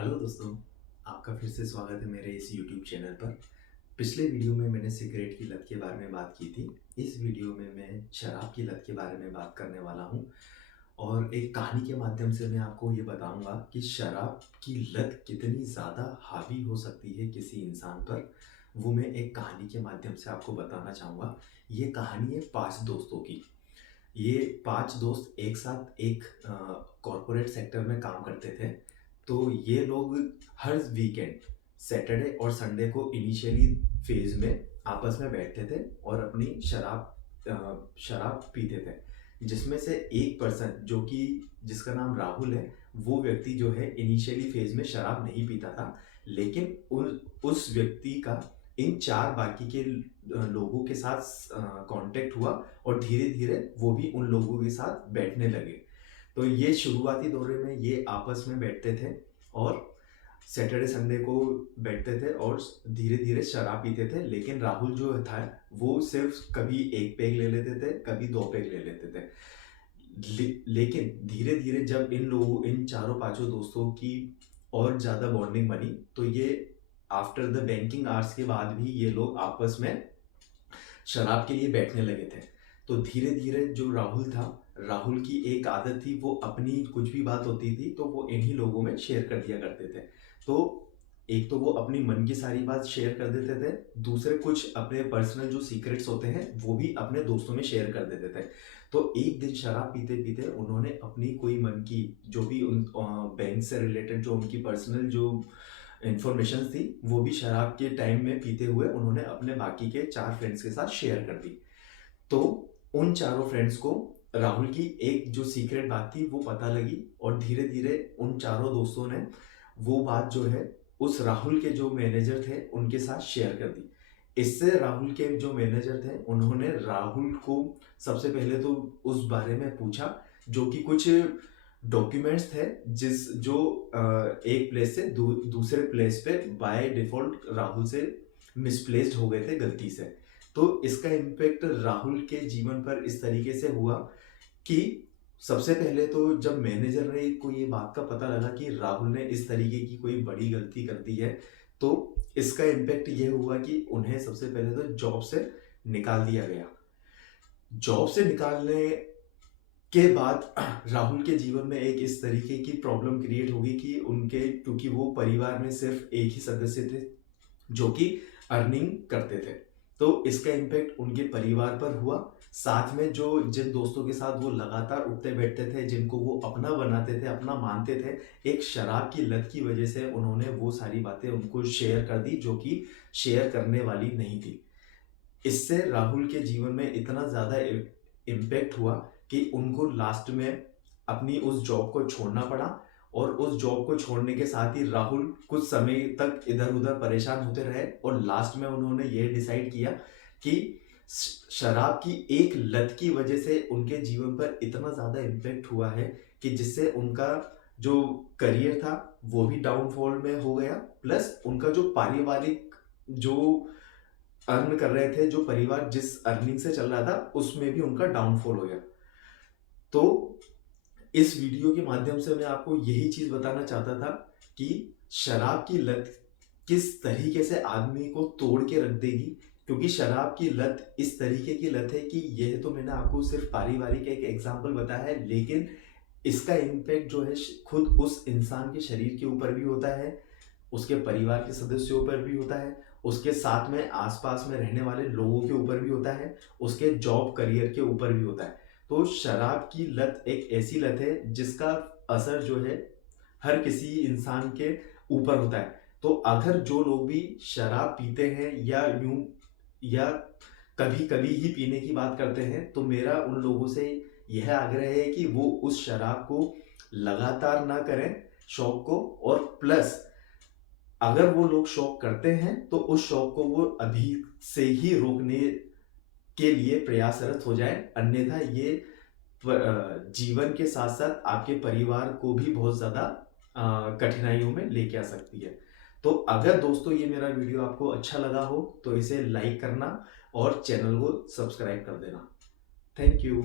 Hello दोस्तों, आपका फिर से स्वागत है मेरे इस यूट्यूब चैनल पर। पिछले वीडियो में मैंने सिगरेट की लत के बारे में बात की थी। इस वीडियो में मैं शराब की लत के बारे में बात करने वाला हूँ और एक कहानी के माध्यम से मैं आपको ये बताऊँगा कि शराब की लत कितनी ज़्यादा हावी हो सकती है किसी इंसान पर, वो मैं एक कहानी के माध्यम से आपको बताना चाहूँगा। ये कहानी है 5 दोस्तों की। ये 5 दोस्त एक साथ एक कॉर्पोरेट सेक्टर में काम करते थे। तो ये लोग हर वीकेंड सैटरडे और संडे को इनिशियली फेज़ में आपस में बैठते थे और अपनी शराब पीते थे। जिसमें से एक पर्सन जो कि जिसका नाम राहुल है, वो व्यक्ति जो है इनिशियली फेज़ में शराब नहीं पीता था। लेकिन उस व्यक्ति का इन 4 बाकी के लोगों के साथ कॉन्टैक्ट हुआ और धीरे-धीरे वो भी उन लोगों के साथ बैठने लगे। तो ये शुरुआती दौरे में ये आपस में बैठते थे और सैटरडे संडे को बैठते थे और धीरे-धीरे शराब पीते थे। लेकिन राहुल जो था, वो सिर्फ़ कभी 1 पेग ले लेते थे, कभी 2 पेग ले लेते थे। लेकिन धीरे-धीरे जब इन चारों पाँचों दोस्तों की और ज़्यादा बॉन्डिंग बनी, तो ये आफ्टर द बैंकिंग आवर्स के बाद भी ये लोग आपस में शराब के लिए बैठने लगे थे। तो धीरे-धीरे जो राहुल था, राहुल की एक आदत थी, वो अपनी कुछ भी बात होती थी तो वो इन्हीं लोगों में शेयर कर दिया करते थे। तो एक तो वो अपनी मन की सारी बात शेयर कर देते थे, दूसरे कुछ अपने पर्सनल जो सीक्रेट्स होते हैं, वो भी अपने दोस्तों में शेयर कर देते थे। तो एक दिन शराब पीते-पीते उन्होंने अपनी कोई मन की जो भी बैंक से रिलेटेड जो उनकी पर्सनल जो इन्फॉर्मेशन थी, वो भी शराब के टाइम में पीते हुए उन्होंने अपने बाकी के 4 फ्रेंड्स के साथ शेयर कर दी। तो उन चारों फ्रेंड्स को राहुल की एक जो सीक्रेट बात थी वो पता लगी और धीरे-धीरे उन चारों दोस्तों ने वो बात जो है उस राहुल के जो मैनेजर थे उनके साथ शेयर कर दी। इससे राहुल के जो मैनेजर थे उन्होंने राहुल को सबसे पहले तो उस बारे में पूछा, जो कि कुछ डॉक्यूमेंट्स थे जो एक प्लेस से दूसरे प्लेस पे बाय डिफ़ॉल्ट राहुल से मिसप्लेस्ड हो गए थे गलती से। तो इसका इम्पैक्ट राहुल के जीवन पर इस तरीके से हुआ कि सबसे पहले तो जब मैनेजर ने को ये बात का पता लगा कि राहुल ने इस तरीके की कोई बड़ी गलती कर दी है, तो इसका इम्पैक्ट ये हुआ कि उन्हें सबसे पहले तो जॉब से निकाल दिया गया। जॉब से निकालने के बाद राहुल के जीवन में एक इस तरीके की प्रॉब्लम क्रिएट होगी कि उनके क्योंकि वो परिवार में सिर्फ एक ही सदस्य थे जो कि अर्निंग करते थे। तो इसका इम्पैक्ट उनके परिवार पर हुआ। साथ में जो जिन दोस्तों के साथ वो लगातार उठते-बैठते थे, जिनको वो अपना बनाते थे, अपना मानते थे, एक शराब की लत की वजह से उन्होंने वो सारी बातें उनको शेयर कर दी जो कि शेयर करने वाली नहीं थी। इससे राहुल के जीवन में इतना ज़्यादा इम्पैक्ट हुआ कि उनको लास्ट में अपनी उस जॉब को छोड़ना पड़ा और उस जॉब को छोड़ने के साथ ही राहुल कुछ समय तक इधर-उधर परेशान होते रहे और लास्ट में उन्होंने ये डिसाइड किया कि शराब की एक लत की वजह से उनके जीवन पर इतना ज़्यादा इम्पैक्ट हुआ है कि जिससे उनका जो करियर था, वो भी डाउनफॉल में हो गया, प्लस उनका जो पारिवारिक जो अर्न कर रहे थे, जो परिवार जिस अर्निंग से चल रहा था, उसमें भी उनका डाउनफॉल हो गया। तो इस वीडियो के माध्यम से मैं आपको यही चीज़ बताना चाहता था कि शराब की लत किस तरीके से आदमी को तोड़ के रख देगी, क्योंकि शराब की लत इस तरीके की लत है कि यह तो मैंने आपको सिर्फ़ पारिवारिक एक एग्ज़ाम्पल बताया है, लेकिन इसका इम्पैक्ट जो है खुद उस इंसान के शरीर के ऊपर भी होता है, उसके परिवार के सदस्यों पर भी होता है, उसके साथ में आस-पास में रहने वाले लोगों के ऊपर भी होता है, उसके जॉब करियर के ऊपर भी होता है। तो शराब की लत एक ऐसी लत है जिसका असर जो है हर किसी इंसान के ऊपर होता है। तो अगर जो लोग भी शराब पीते हैं या कभी-कभी ही पीने की बात करते हैं, तो मेरा उन लोगों से यह आग्रह है कि वो उस शराब को लगातार ना करें, शौक को, और प्लस अगर वो लोग शौक करते हैं, तो उस शौक को वो अभी से ही रोकने के लिए प्रयासरत हो जाएँ, अन्यथा ये जीवन के साथ-साथ आपके परिवार को भी बहुत ज़्यादा कठिनाइयों में लेके आ सकती है। तो अगर दोस्तों ये मेरा वीडियो आपको अच्छा लगा हो, तो इसे लाइक करना और चैनल को सब्सक्राइब कर देना। Thank you.